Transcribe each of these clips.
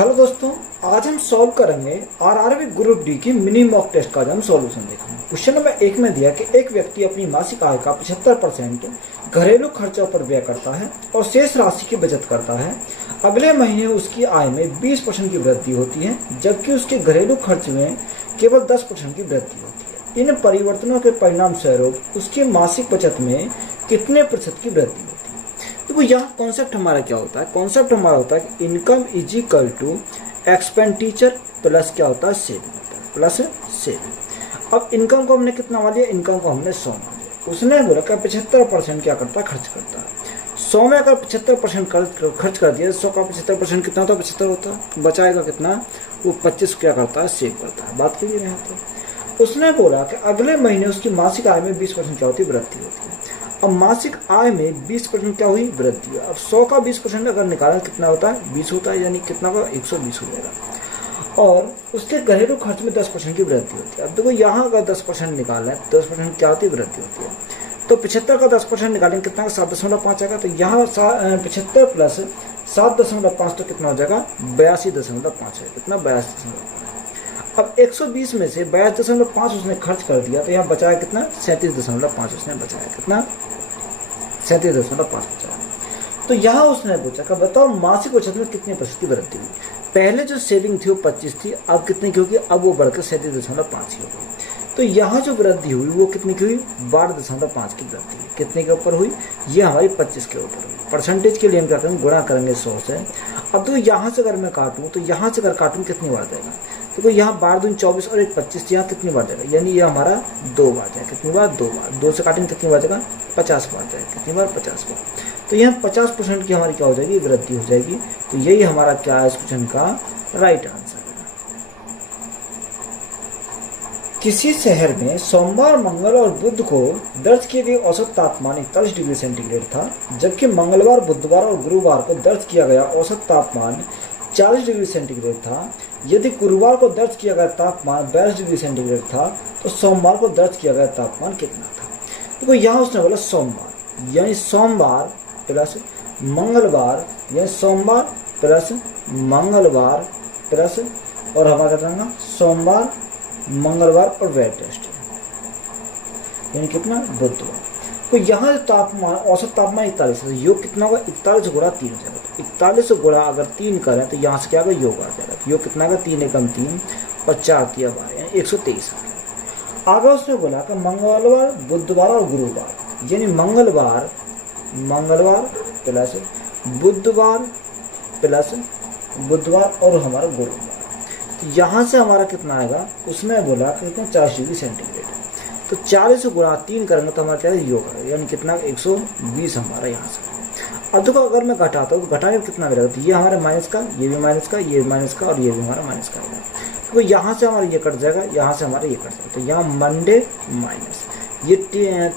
Hello दोस्तों, आज हम सॉल्व करेंगे आरआरबी ग्रुप डी की मिनी मॉक टेस्ट का जो हम सॉल्यूशन देखेंगे। क्वेश्चन नंबर 1 में दिया कि एक व्यक्ति अपनी मासिक आय का 75% घरेलू खर्चों पर व्यय करता है और शेष राशि की बचत करता है। अगले महीने उसकी आय में 20% की वृद्धि होती है, जबकि उसके घरेलू खर्च में केवल 10% की वृद्धि होती है। इन परिवर्तनों के परिणाम स्वरूप उसकी मासिक बचत में कितने प्रतिशत की वृद्धि होती है? देखो यहाँ कॉन्सेप्ट हमारा क्या होता है। कॉन्सेप्ट हमारा होता है कि income is equal to expenditure plus क्या होता है, सेविंग होता है, प्लस सेविंग। अब इनकम को हमने कितना मान लिया, इनकम को हमने 100 मान लिया। उसने बोला कि 75% क्या करता है, खर्च करता है। 100 में अगर 75% खर्च कर दिया, 100 का 75% कितना होता है, 75 होता है। बचाएगा कितना, वो 25 क्या करता है, सेव करता है। बात क्लियर है। तो उसने बोला कि अगले महीने उसकी मासिक आय में 20% क्या होती है, वृद्धि होती है। अब मासिक आय में 20% क्या हुई, वृद्धि। अब 100 का 20% अगर निकाला कितना होता है, 20 होता है, यानी कितना होगा, 120 हो जाएगा। और उसके घरेलू खर्च में 10% की वृद्धि होती है। अब देखो यहाँ अगर 10% निकालना है, 10% क्या होती है, वृद्धि होती है। तो 75 का 10% निकालेंगे कितना, 7.5 आएगा। तो यहाँ 75 प्लस 7.5 तो कितना हो जाएगा, 82.5 है। कितना, 82.5। अब 120 में से 82.5 उसने खर्च कर दिया, तो यहाँ बचाया कितना, 37.5 उसने बचाया। कितना, 37.5 बचाया। तो यहाँ उसने पूछा कि बताओ मासिक बचत में कितने प्रतिशत की वृद्धि हुई। पहले जो सेविंग थी वो 25 थी, अब कितनी की होगी, अब वो बढ़कर 37.5 ही होगी। तो यहाँ जो वृद्धि हुई वो कितनी की हुई, 12.5 की वृद्धि हुई। कितने के ऊपर हुई, ये हमारी 25 के ऊपर हुई। परसेंटेज के लिए हम क्या करेंगे, गुणा करेंगे 100 से। अब तो यहाँ से अगर मैं काटूँ, तो यहाँ से अगर काटूँ कितनी बार जाएगा, देखो यहाँ 12 दूनी 24 और एक 25, यहाँ कितनी बार जाएगा, यानी ये हमारा 2 बार जाएगा। कितनी बार, 2 बार। 2 से काटेंगे कितनी बार जाएगा, 50 बार जाएगा। कितनी बार, 50 बार। तो यहाँ 50% की हमारी क्या हो जाएगी, वृद्धि हो जाएगी। तो यही हमारा क्या है, इस क्वेश्चन का राइट आंसर है। किसी शहर में सोमवार, मंगल और बुध को दर्ज किए गए औसत तापमान 41 डिग्री सेंटीग्रेड था, जबकि मंगलवार, बुधवार और गुरुवार को दर्ज किया गया औसत तापमान 40 डिग्री सेंटीग्रेड था। यदि गुरुवार को दर्ज किया गया तापमान 42 डिग्री सेंटीग्रेड था, तो सोमवार को दर्ज किया गया तापमान कितना था। देखो यहाँ उसने बोला सोमवार, यानी सोमवार प्लस मंगलवार, यानी सोमवार प्लस मंगलवार प्लस और हमारा कितना, सोमवार, मंगलवार और वेडनेसडे, यानी कितना, बुधवार। तो यहाँ तापमान, औसत तापमान 41 है। योग कितना होगा, 41 गुणा 3 हो जाएगा। तो 41 गुणा अगर 3 करें तो यहाँ से क्या होगा, योग आ जाएगा। योग कितना होगा, 3 एकम 3 और 4 तिया 12, यानी 123 आ गया। आगे उसने बोला कि मंगलवार, बुधवार और गुरुवार, यानी मंगलवार प्लस बुधवार और हमारा गुरुवार। तो यहाँ से हमारा कितना आएगा, उसने बोला कि कितना, 40 डिग्री सेंटीग्रेड। तो 40 गुणा 3 करेंगे तो हमारा क्या है, योग आएगा, यानी कितना, 120 हमारा यहाँ से। अब देखो अगर मैं घटाता हूँ तो घटाने में कितना मिलेगा, तो ये हमारे माइनस का, ये भी माइनस का, ये भी माइनस का और ये भी हमारा माइनस का आएगा। तो यहाँ से हमारा ये कट जाएगा, यहाँ से हमारा ये कट जाएगा। तो यहाँ मंडे माइनस ये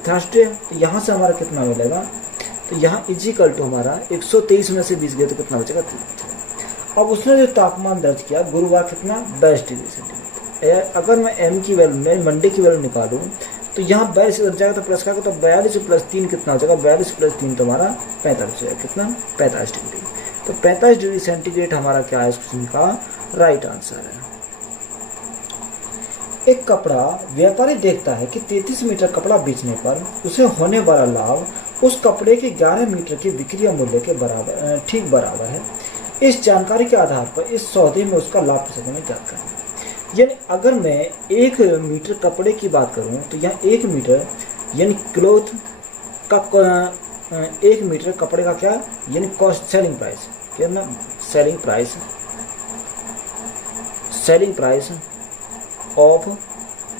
थर्सडे, तो यहाँ से हमारा कितना मिलेगा, तो यहाँ इजिकल टू हमारा 123 में से 20 गए तो कितना बचेगा, 3 बचेगा। अब उसने जो तापमान दर्ज किया गुरुवार कितना, 22 डिग्री सेंटीग्रेड। अगर मैं एम की वैल्यू में मंडे की वैल्यू निकालूँ तो यहाँ 42 लग जाएगा, तो प्लस का, तो 42 प्लस 3 कितना हो जाएगा, 42 प्लस 3 तो हमारा 45 हो जाएगा। कितना, 45 डिग्री। तो 45 डिग्री सेंटीग्रेड हमारा क्या है, इस क्वेश्चन का राइट आंसर है। एक कपड़ा व्यापारी देखता है कि 33 मीटर कपड़ा बेचने पर उसे होने वाला लाभ उस कपड़े के 11 मीटर के विक्रय मूल्य के बराबर, ठीक बराबर है। इस जानकारी के आधार पर इस सौदे में उसका लाभ प्रतिशत में ज्ञात करना। यानी अगर मैं 1 मीटर कपड़े की बात करूं तो यहाँ 1 मीटर यानी क्लोथ का 1 मीटर कपड़े का क्या, यानी कॉस्ट, सेलिंग प्राइस, क्या ना, selling price of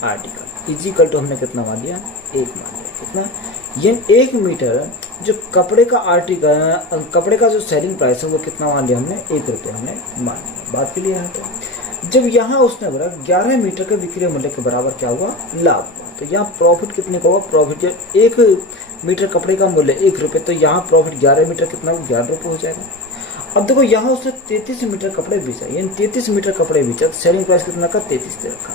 article is equal to हमने कितना मान लिया, 1 मान लिया। कितना, यानी 1 मीटर जो कपड़े का आर्टिकल, कपड़े का जो सेलिंग प्राइस है वो कितना मान लिया हमने, 1 रुपये हमने मान लिया। बात के लिए यहाँ तो जब यहाँ उसने बोला 11 मीटर के विक्रय मूल्य के बराबर क्या हुआ, लाभ हुआ, तो यहाँ प्रॉफिट कितने का हुआ, प्रॉफिट जब 1 मीटर कपड़े का मूल्य 1 रुपये, तो यहाँ प्रॉफिट 11 मीटर कितना, 11 रुपये हो जाएगा। अब देखो यहाँ उसने 33 मीटर कपड़े बेचा, यानी 33 मीटर कपड़े बेचा, तो सेलिंग प्राइस कितना का, 33 दे रखा।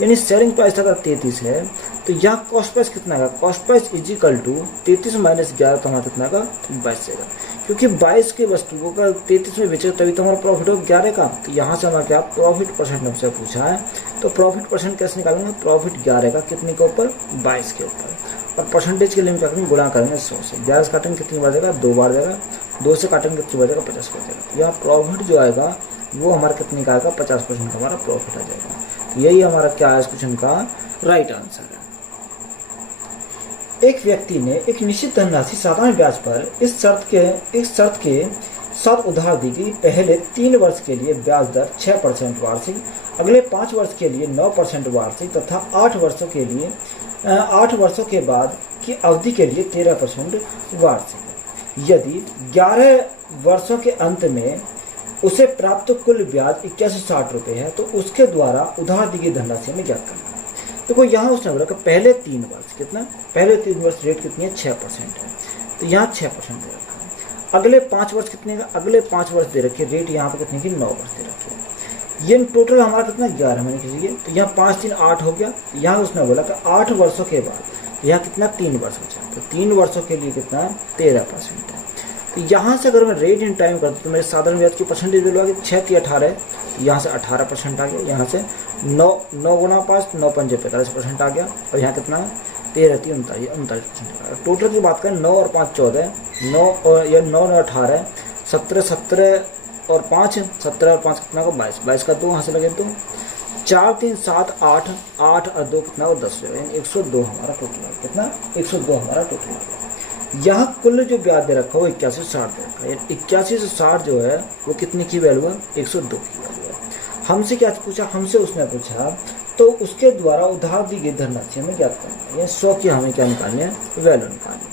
यानी सेलिंग प्राइस अगर 33 है तो यहाँ कॉस्ट प्राइस कितना है, cost price is equal to 33 minus 11 तो हमारा कितना का 22 आएगा, क्योंकि 22 की वस्तु को अगर 33 में बेचे तभी तो हमारा प्रॉफिट हो 11 का। तो यहाँ से हमारा क्या प्रॉफिट परसेंट हमसे पूछा है, तो प्रॉफिट परसेंट कैसे निकालेंगे, प्रॉफिट 11 का कितने के ऊपर, 22 के ऊपर, और परसेंटेज के लिए हम क्या करेंगे, गुणा करेंगे 100 से। 11 से काटेंगे कितनी बार जाएगा, 2 बार जाएगा, 2 से काटेंगे कितनी बार जाएगा, 50 बार जाएगा। यहाँ प्रॉफिट जो आएगा वो हमारा कितने का आएगा, 50% का हमारा प्रॉफिट आ जाएगा। यही हमारा क्या है इस क्वेश्चन का राइट आंसर है। एक व्यक्ति ने एक निश्चित धनराशि साधारण ब्याज पर इस शर्त के साथ उधार दी गई, पहले 3 वर्ष के लिए ब्याज दर 6% वार्षिक, अगले 5 वर्ष के लिए 9% वार्षिक तथा 8 वर्षों के बाद की अवधि के लिए 13% वार्षिक। यदि 11 वर्षों के अंत में उसे प्राप्त कुल ब्याज 8160 रुपये है तो उसके द्वारा उधार दी गई धनराशि में ज्ञात करना है। देखो यहाँ उसने बोला कि पहले 3 वर्ष कितना, पहले 3 वर्ष रेट कितनी है, 6% है, तो यहाँ 6% दे रखा है। अगले 5 वर्ष कितने का, अगले 5 वर्ष दे रखे, रेट यहाँ पर कितने की 9 वर्ष दे रखे है। ये टोटल हमारा कितना 11 महीने के लिए, तो यहाँ 5 3 8 हो गया। यहाँ उसने बोला कि 8 वर्षों के बाद यहाँ कितना 3 वर्ष बचा, तो 3 वर्षों के लिए कितना 13% है। तो यहाँ से अगर मैं रेट इन टाइम करता तो मेरे साधारण ब्याज की परसेंटेज वैल्यू आ गई 6 3 18, यहाँ से 18% आ गया, यहाँ से 9 गुना 5 9 पंजे 45% आ गया, और यहाँ कितना 13 3 39% आ गया। टोटल की बात करें 9 और 5 14, 9 और 18 17 17 और 5 17 और 5 कितना को 22, 22 का 2 यहाँ से लगे तो 4 3 7 8 8 और 2 कितना हो 10, 102 हमारा टोटल है, कितना 102 हमारा टोटल है। यहाँ कुल जो ब्याज दे रखा है वो 81 से 60 दे रखा है, 81 से 60 जो है वो कितने की वैल्यू है, 102 की वैल्यू है। हमसे क्या पूछा, हमसे उसने पूछा तो उसके द्वारा उधार दी गई धनराशि हमें ज्ञात करना है, 100 की हमें क्या निकालनी है, वैल्यू निकालनी है।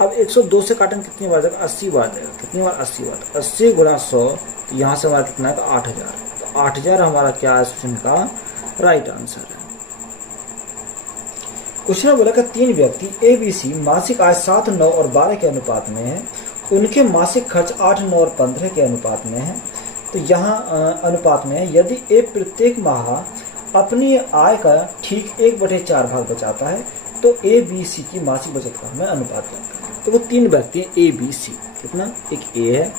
अब 102 से काटेंगे कितनी बार जाएगा, 80 बार जाएगा, कितनी बार 80 बार, 80 गुणा 100, तो यहाँ से हमारा कितना है 8000, तो 8000 हमारा क्या है क्वेश्चन का राइट आंसर है। उसने बोला कि 3 व्यक्ति ABC मासिक आय 7 9 और 12 के अनुपात में है, उनके मासिक खर्च 8 9 और 15 के अनुपात में है। तो यहाँ अनुपात में है, यदि ए प्रत्येक माह अपनी आय का ठीक 1/4 भाग बचाता है तो ABC की मासिक बचत का हमें अनुपात करना है। तो वो 3 व्यक्ति हैं ABC, कितना, एक A है,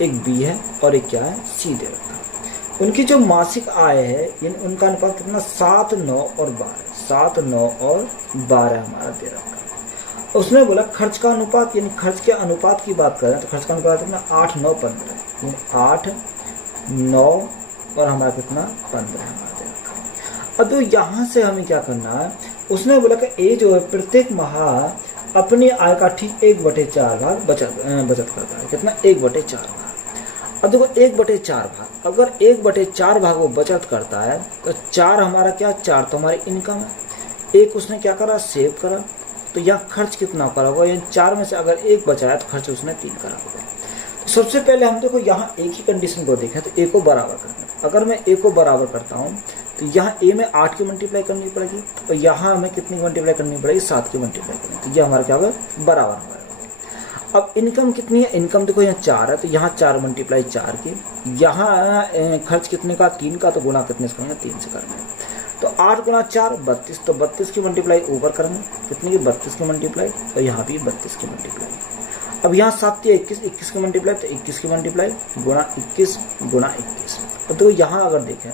एक B है और एक क्या है C दे रखा है। उनकी जो मासिक आय है उनका अनुपात कितना 7 9 और 12, 7 9 और 12 हमारा दे रखा है। उसने बोला खर्च का अनुपात, यानी खर्च के अनुपात की बात करें तो खर्च का अनुपात कितना 8 9 15, 8 9 और हमारा कितना 15 हमारा दे रखा है। अब तो यहाँ से हमें क्या करना है, उसने बोला कि ए जो है प्रत्येक माह अपनी आय का ठीक 1/4 भाग बचत करता है, कितना 1/4 भाग। अब देखो 1/4 भाग, अगर 1/4 भाग वो बचत करता है तो 4 हमारा क्या, 4 तो हमारी इनकम है, एक उसने क्या करा सेव करा, तो यहाँ खर्च कितना करा होगा, यानी 4 में से अगर 1 बचाया तो खर्च उसने 3 करा होगा। तो सबसे पहले हम देखो यहाँ एक ही कंडीशन को देखें तो ए को बराबर करना। अगर मैं ए को बराबर करता हूँ तो यहाँ ए में 8 की मल्टीप्लाई करनी पड़ेगी और यहाँ हमें कितनी की मल्टीप्लाई करनी पड़ेगी, 7 की मल्टीप्लाई करनी, तो ये हमारा क्या होगा बराबर होगा। अब इनकम कितनी है, इनकम देखो यहाँ 4 है तो यहाँ 4 मल्टीप्लाई 4 की, यहाँ खर्च कितने का 3 का, तो गुणा कितने से करेंगे 3 से करेंगे, तो 8 गुणा 4 32, तो 32 की मल्टीप्लाई ऊपर करेंगे, कितने की 32 की मल्टीप्लाई, और यहाँ भी 32 की मल्टीप्लाई। अब यहाँ 7 या 21, 21 की मल्टीप्लाई, तो 21 की मल्टीप्लाई गुणा 21 गुणा 21। अब तो यहाँ अगर देखें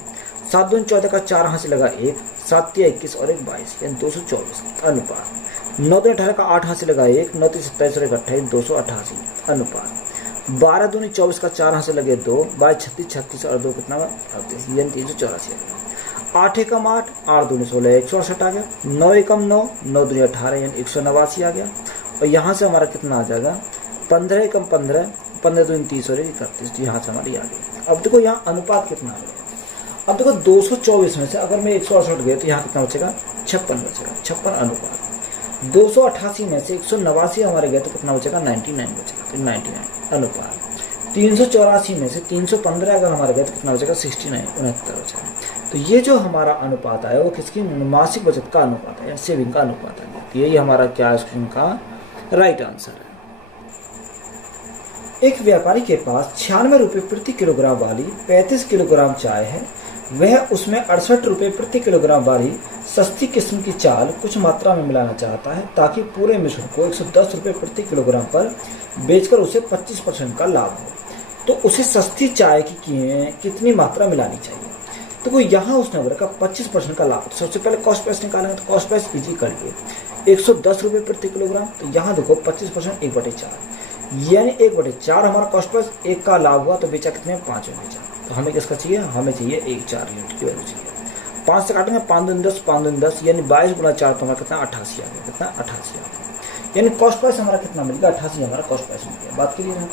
7 दूनी 14 का 4 यहाँ से लगा 1, 7 या 21 और 1 22, यानी 224 अनुपात। 9 दूनी 18 का 8 यहाँ से लगा 1, 9 3 27 और 1 28, 288 अनुपात। 12 दूनी 24 का 4 यहाँ से लगे 2, 22 36 36 और 2 कितना 38, यानी 384 आ गया। 8 एकम 8, 8 दूनी 16 168 आ गया। 9 एकम 9, 9 दूनी 18 यानी 189 आ गया। और यहाँ से हमारा कितना आ जाएगा 15 एकम 15, 15 दूनी 30 और 31, यहाँ से हमारी आ गई। अब देखो यहाँ अनुपात कितना आ गया, अब देखो 224 में से अगर मैं 168 गए तो यहाँ कितना बचेगा 56 बचेगा, 56 अनुपात। 288 में से 189 हमारे गए तो कितना बचेगा 99 बचेगा, तो 99 अनुपात। 384 में से 315 अगर हमारे गए तो कितना बचेगा 69 69 बचेगा। तो ये जो हमारा अनुपात आया वो किसकी मासिक बचत का अनुपात है या सेविंग का अनुपात है। तो यही हमारा क्या है इसका राइट आंसर है। एक व्यापारी के पास 96 रुपये प्रति किलोग्राम वाली 35 किलोग्राम चाय है। वह उसमें 68 रुपये प्रति किलोग्राम वाली सस्ती किस्म की चाल कुछ मात्रा में मिलाना चाहता है ताकि पूरे मिश्रण को 110 रुपये प्रति किलोग्राम पर बेचकर उसे 25% का लाभ हो। तो उसे सस्ती चाय की कितनी मात्रा मिलानी चाहिए? तो वो यहाँ उसने बोला का 25% का लाभ। तो सबसे पहले कॉस्ट प्राइस निकालेंगे, तो कॉस्ट प्राइस इजी करके 110 रुपये प्रति किलोग्राम। तो यहाँ देखो 25% 1/4 यानी 1/4 हमारा कॉस्ट प्राइस, 1 का लाभ हुआ तो बेचा कितने 5 में बेचा। तो हमें किसका चाहिए? हमें चाहिए 1/4 यूनिट की वैल्यू चाहिए। 5 से काटेंगे 5 दूनी 10, 5 दूनी 10 यानी 22 गुना 4 तो हमारा कितना 88 आ गया। कितना 88 आ गया, यानी कॉस्ट प्राइस हमारा कितना मिल गया 88 हमारा कॉस्ट प्राइस मिल गया। बात क्लियर है?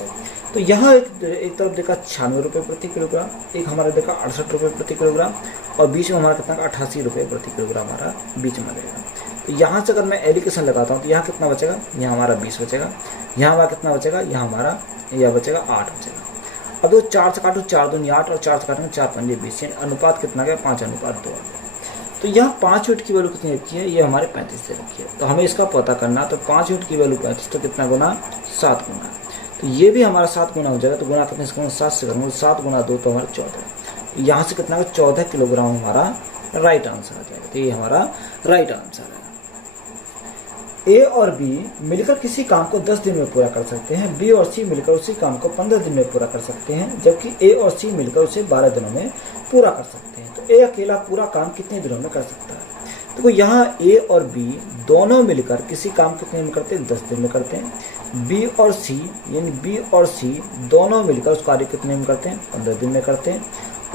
तो यहाँ एक तरफ देखा 96 रुपये प्रति किलोग्राम, एक हमारा देखा 68 रुपये प्रति किलोग्राम और बीच में हमारा कितना 88 रुपये प्रति किलोग्राम हमारा बीच में रहेगा। तो यहाँ से अगर मैं एलिकेशन लगाता हूँ तो यहाँ कितना बचेगा? यहाँ हमारा 20 बचेगा। यहाँ हमारा कितना बचेगा? यहाँ हमारा यह बचेगा 8 बचेगा। अब तो 4 से काटो 4 दूनी 8 और 4 से काटेंगे 4 पंजे 20, यानी अनुपात कितना गया 5:2 आ गया। तो यहाँ 5 यूनिट की वैल्यू कितनी रखी है? ये हमारे 35 से रखी है। तो हमें इसका पता करना, तो 5 यूनिट की वैल्यू 35 तो कितना गुना 7 गुना। तो ये भी हमारा 7 गुना हो जाएगा। तो गुना कितने से 7 से करेंगे, 7 गुना 2 तो हमारा 14। यहाँ से कितना 14 किलोग्राम हमारा राइट आंसर आ जाएगा। तो ये हमारा राइट आंसर है। ए और बी मिलकर किसी काम को 10 दिन में पूरा कर सकते हैं। बी और सी मिलकर उसी काम को 15 दिन में पूरा कर सकते हैं, जबकि ए और सी मिलकर उसे 12 दिनों में पूरा कर सकते हैं। तो ए अकेला पूरा काम कितने दिनों में कर सकता है? तो यहाँ ए और बी दोनों मिलकर किसी काम कितने में करते हैं? 10 दिन में करते हैं। बी और सी यानी बी और सी दोनों मिलकर उस कार्य कितने में करते हैं? 15 दिन में करते हैं।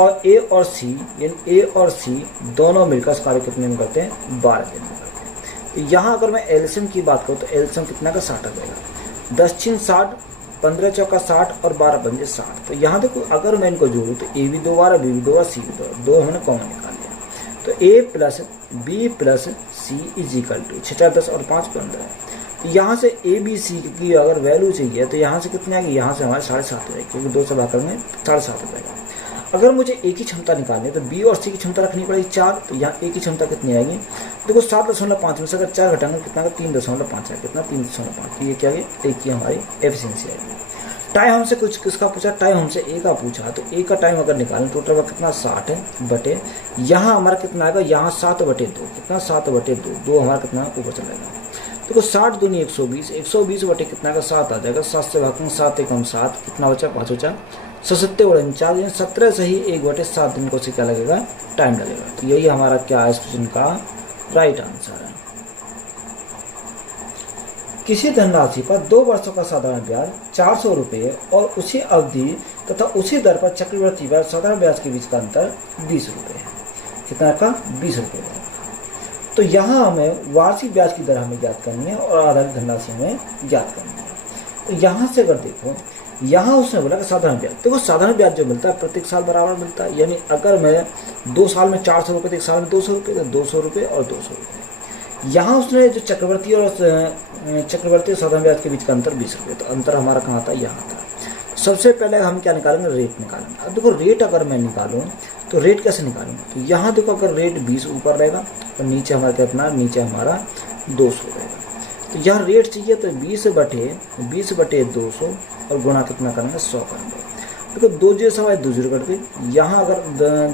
और ए और सी यानी ए और सी दोनों मिलकर उस कार्य कितने में करते हैं? 12 दिन में करते हैं। तो यहाँ अगर मैं एलसीएम की बात करूँ तो एलसीएम कितना का 60 आ जाएगा। 10 छीन 60, 15 चौका 60 और 12 पंजे 60। तो यहाँ देखो अगर मैं इनको जोड़ूँ तो ए भी 2 बार, बी भी 2 बार, सी भी 2 बार, 2 हमने कॉमन निकाल लिया। तो A plus B plus C is equal to 6 10 और 5 15। यहाँ से ए बी सी की अगर वैल्यू चाहिए तो यहाँ से कितने आएगी? यहाँ से हमारे 7.5 हो जाएगी, क्योंकि 2 से भाग करेंगे 7.5 हो जाएगा। अगर मुझे ए की क्षमता निकालनी है तो बी और सी की क्षमता रखनी पड़ेगी 4। तो यहाँ ए की क्षमता कितनी आएगी? देखो 7.5 में से अगर 4 घटाएंगे कितना 3.5 है। कितना 3.5। ये क्या है? ए की हमारी एफिशिएंसी आएगी। टाइम हमसे कुछ किसका पूछा? टाइम हमसे ए का पूछा। तो ए का टाइम अगर निकालें टोटल वक्त कितना 60 है बटे यहाँ हमारा कितना आएगा? यहाँ 7/2। कितना 7/2, 2 हमारा कितना ऊपर चलेगा। देखो 60 दूनी 120, 120 बटे कितना का 7 आ जाएगा। 7 से भाग 7 एकम 7, कितना बचा 5 बचा 77 और 49, 17 से ही 1/7 दिन को से क्या लगेगा? टाइम लगेगा। तो यही हमारा क्या है इस क्वेश्चन का राइट आंसर है। किसी धनराशि पर 2 वर्षों का साधारण ब्याज 400 रुपये और उसी अवधि तथा उसी दर पर चक्रवृद्धि ब्याज साधारण ब्याज के बीच का अंतर 20 रुपये है। कितना का? 20 रुपये है। तो यहाँ हमें वार्षिक ब्याज की दर हमें ज्ञात करनी है और आधारित धनराशि हमें ज्ञात करनी है। तो यहाँ से अगर देखो, यहाँ उसने बोला कि साधारण ब्याज, देखो साधारण ब्याज जो मिलता है प्रत्येक साल बराबर मिलता है। यानी अगर मैं 2 साल में 400 रुपये, 1 साल में 200 रुपये, तो 200 रुपये और 200 रुपये। यहाँ उसने जो चक्रवर्ती और साधारण ब्याज के बीच का अंतर 20 रुपये। तो अंतर हमारा कहाँ था? यहाँ था। सबसे पहले हम क्या निकालेंगे? रेट निकालेंगे। अब देखो रेट अगर मैं निकालूं तो रेट कैसे निकालूंगा? तो यहाँ देखो अगर रेट 20 ऊपर रहेगा तो नीचे हमारा कितना? नीचे हमारा 200 रहेगा। तो यहाँ रेट चाहिए तो 20/200 और गुणा कितना करेंगे? 100 करेंगे। देखो 2 जैसे हमारे 2 जीरो कट गई। यहाँ अगर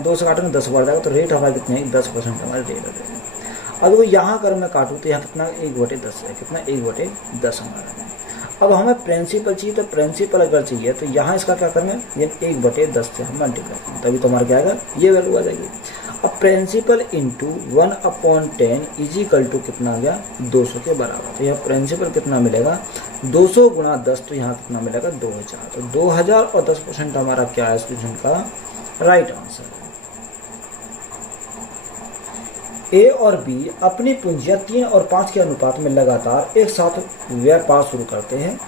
2 से काटेंगे 10 बढ़ जाएगा। तो रेट हमारा कितने है? 10% हमारे रेट हो जाएगा। अब देखो यहाँ अगर मैं काटूँ तो यहाँ कितना 1/10 है। कितना 1/10 हमारा है। अब हमें प्रिंसिपल चाहिए, तो प्रिंसिपल अगर चाहिए तो यहाँ इसका क्या करेंगे? ये 1/10 से हम मल्टीप्लाई करेंगे, तभी तो हमारा क्या आएगा? ये वैल्यू आ जाएगी। अब principal into 1/10 is equal to कितना आ गया? 200 के बराबर। तो यह प्रिंसिपल कितना मिलेगा? 200 गुणा 10, तो यहाँ कितना मिलेगा? 2000। तो 2000 और 10% हमारा क्या है इस क्वेश्चन का राइट आंसर है। ए और बी अपनी पूंजियां 3 और 5 के अनुपात में लगातार एक साथ व्यापार शुरू करते हैं।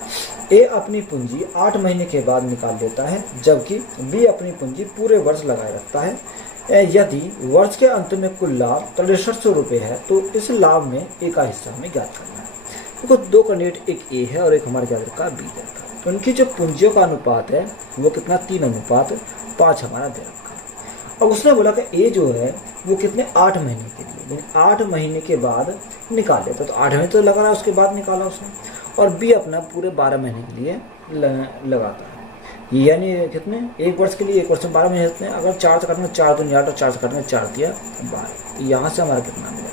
ए अपनी पूंजी 8 महीने के बाद निकाल लेता है, जबकि बी अपनी पूंजी पूरे वर्ष लगाए रखता है। यदि वर्ष के अंत में कुल लाभ 6300 रुपये है तो इस लाभ में ए का हिस्सा हमें ज्ञात करना है। देखो 2 कैंडिडेट, एक ए है और एक हमारे क्या रखा? बी दे रखा है। तो उनकी जो पूंजियों का अनुपात है वो कितना? 3:5 हमारा दे रखा है। अब उसने बोला कि ए जो है वो कितने? 8 महीने के लिए, 8 महीने के बाद निकाल लेता। तो 8 महीने तो लगा रहा है, उसके बाद निकाला उसने। और बी अपना पूरे 12 महीने के लिए लगाता है। यानी कितने, 1 वर्ष के लिए 1 वर्ष में 12 महीने होते हैं। अगर 4 से काटना 4 दूनी 8 और 4 से काटना 4 दिया 12। तो यहाँ से हमारा कितना मिलेगा,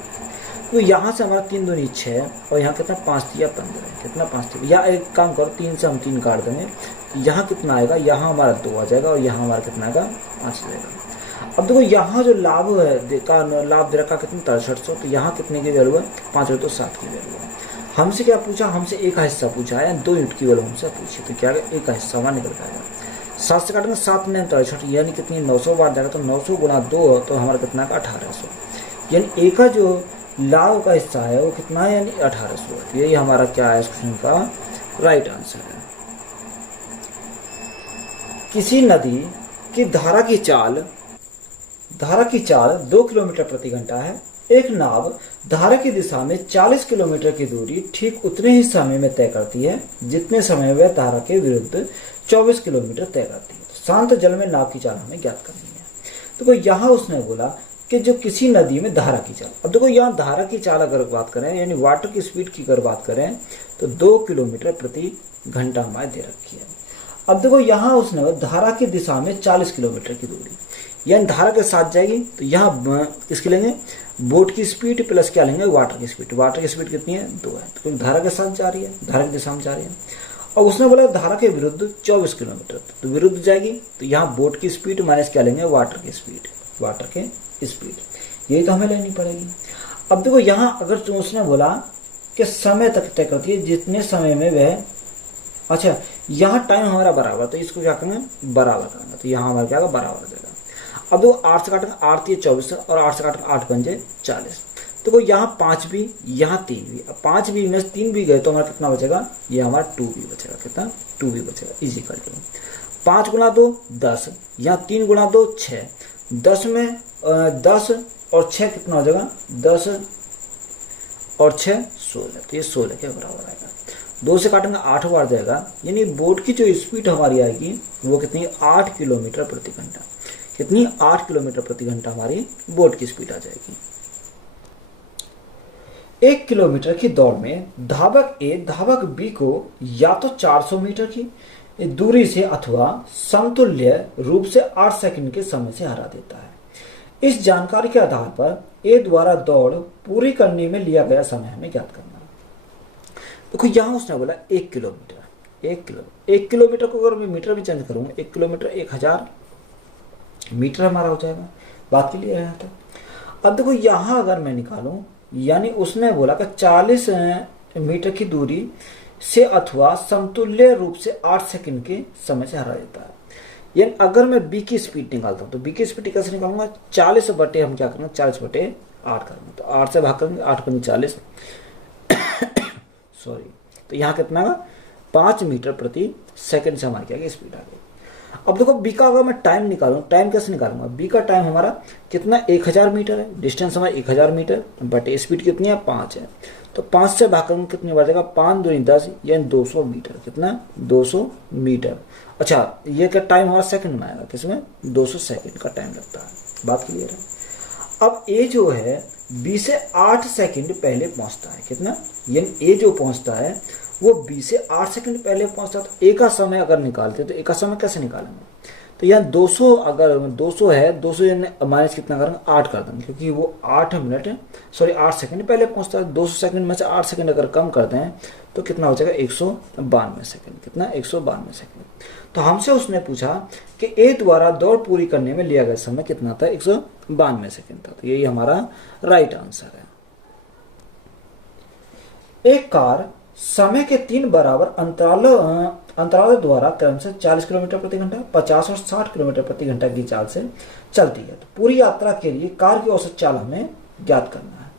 तो यहाँ से हमारा 3 दूनी 6 और यहाँ कितना 5 दिया 15, कितना 5 दिया। या एक काम करो 3 से हम 3 काट देंगे, यहाँ कितना आएगा, यहाँ हमारा 2 आ जाएगा और यहाँ हमारा कितना आएगा 5 जाएगा। अब देखो यहाँ जो लाभ है लाभ दे रखा कितना 6300, तो यहाँ कितने की वैल्यू है 5 है तो 7 की वैल्यू है। हमसे क्या पूछा, हमसे एक का हिस्सा पूछा है, 2 यूनिट की वैल्यू हमसे पूछी, तो क्या है एक का हिस्सा हमारा निकल जाएगा। 7 से काटेंगे 7 में 63 यानी कितनी 900 बार जाएगा, तो 900 गुना 2 तो हमारा कितना का 1800। यानी एक का जो लाभ का हिस्सा है वो कितना है, यानी 1800। यही हमारा क्या है इस क्वेश्चन का राइट आंसर है। किसी नदी की धारा की चाल 2 किलोमीटर प्रति घंटा है। एक नाव धारा की दिशा में 40 किलोमीटर की दूरी ठीक उतने ही समय में तय करती है जितने समय वह धारा के विरुद्ध 24 किलोमीटर तय करती है। तो शांत जल में नाव की चाल हमें ज्ञात करनी है। तो यहाँ उसने बोला कि जो किसी नदी में धारा की चाल, अब देखो यहाँ धारा की चाल अगर बात करें यानी वाटर की स्पीड की अगर बात करें तो 2 किलोमीटर प्रति घंटा हमारे दे रखी है। अब देखो यहाँ उसने धारा की दिशा में 40 किलोमीटर की दूरी, यानी धारा के साथ जाएगी, तो यहाँ किसकी लेंगे, बोट की स्पीड प्लस क्या लेंगे, वाटर की स्पीड। वाटर की स्पीड कितनी है 2 है, तो धारा के साथ जा रही है, धारा की दिशा में जा रही है। और उसने बोला धारा के विरुद्ध 24 किलोमीटर, तो विरुद्ध जाएगी, तो यहाँ बोट की स्पीड माइनस क्या लेंगे, वाटर की स्पीड, वाटर के स्पीड, यही तो हमें लेनी पड़ेगी। अब देखो यहाँ अगर उसने बोला कि समय तक तय करती है जितने समय में वह, अच्छा यहाँ टाइम हमारा बराबर, तो इसको क्या करेंगे बराबर करेंगे, तो यहाँ हमारा क्या होगा बराबर जाएगा। अब देखो 8 से काटेंगे 8 3 24 और 8 से काटेंगे 8 पंजे 40, तो देखो यहाँ 5 भी यहाँ 3 भी, अब 5 भी में 3 भी गए तो हमारा कितना बचेगा, ये हमारा 2 भी बचेगा, कितना 2 भी बचेगा। इजी कर लो, 5 गुना 2 10, यहाँ 3 गुना 2 6, 10 में 10 और 6 कितना हो जाएगा 10 और 6 16, तो ये 16 के बराबर आएगा। 2 से काटेंगे 8 बार जाएगा, यानी बोट की जो स्पीड हमारी आएगी वो कितनी 8 किलोमीटर प्रति घंटा, कितनी 8 किलोमीटर प्रति घंटा हमारी बोट की स्पीड आ जाएगी। 1 किलोमीटर की दौड़ में धावक ए धावक बी को या तो 400 मीटर की दूरी से अथवा समतुल्य रूप से 8 सेकंड के समय से हरा देता है। इस जानकारी के आधार पर ए द्वारा दौड़ पूरी करने में लिया गया समय हमें ज्ञात करना। देखो यहाँ उसने बोला 1 किलोमीटर, 1 किलोमीटर को अगर मैं मीटर में चेंज करूंगा 1 किलोमीटर 1000 मीटर हमारा हो जाएगा, बात के लिए रहा था। अब देखो यहाँ अगर मैं निकालूं, यानी उसने बोला कि 40 मीटर की दूरी से अथवा समतुल्य रूप से 8 सेकंड के समय से हरा देता है। यानी अगर मैं बी की स्पीड निकालता हूँ तो बी की स्पीड कैसे निकालूंगा, 40 बटे हम क्या करेंगे 40 बटे 8 करेंगे, तो 8 से भाग करेंगे 8 पंजे 40 सॉरी, तो यहाँ कितना 5 मीटर प्रति सेकंड से हमारी क्या स्पीड आ गई। अब देखो बी का अगर मैं टाइम निकालूं, टाइम कैसे निकालूंगा, बी का टाइम हमारा कितना 1000 मीटर है, डिस्टेंस हमारा 1000 मीटर बटे स्पीड कितनी है 5 है, तो 5 से भाग करूंगा कितनी बार जाएगा 5 दूनी 10 यानी 200 मीटर, कितना 200 मीटर। अच्छा ये क्या टाइम हमारा सेकंड में आएगा, किसमें 200 सेकंड का टाइम लगता है, बात क्लियर है। अब ए जो है बी से 8 सेकंड पहले पहुंचता है, कितना यानी ए जो पहुंचता है वो बी से 8 सेकंड पहले पहुंचता है। तो ए का समय अगर निकालते तो ए का समय कैसे निकालेंगे, तो यहाँ 200 अगर 200 है 200 यानी माइनस कितना करेंगे 8 कर देंगे, क्योंकि वो 8 सेकंड पहले पहुंचता है। 200 सेकंड में से 8 सेकंड अगर कम कर दें तो कितना हो जाएगा 192 सेकंड, कितना 192 सेकंड। तो हमसे उसने पूछा कि ए द्वारा दौड़ पूरी करने में लिया गया समय कितना था, 192 सेकंड था, तो यही हमारा राइट आंसर है। एक कार समय के 3 बराबर अंतरालों द्वारा क्रमशः 40 किलोमीटर प्रति घंटा 50 और 60 किलोमीटर प्रति घंटा की चाल से चलती है। तो पूरी यात्रा के लिए कार की औसत चाल हमें ज्ञात करना है।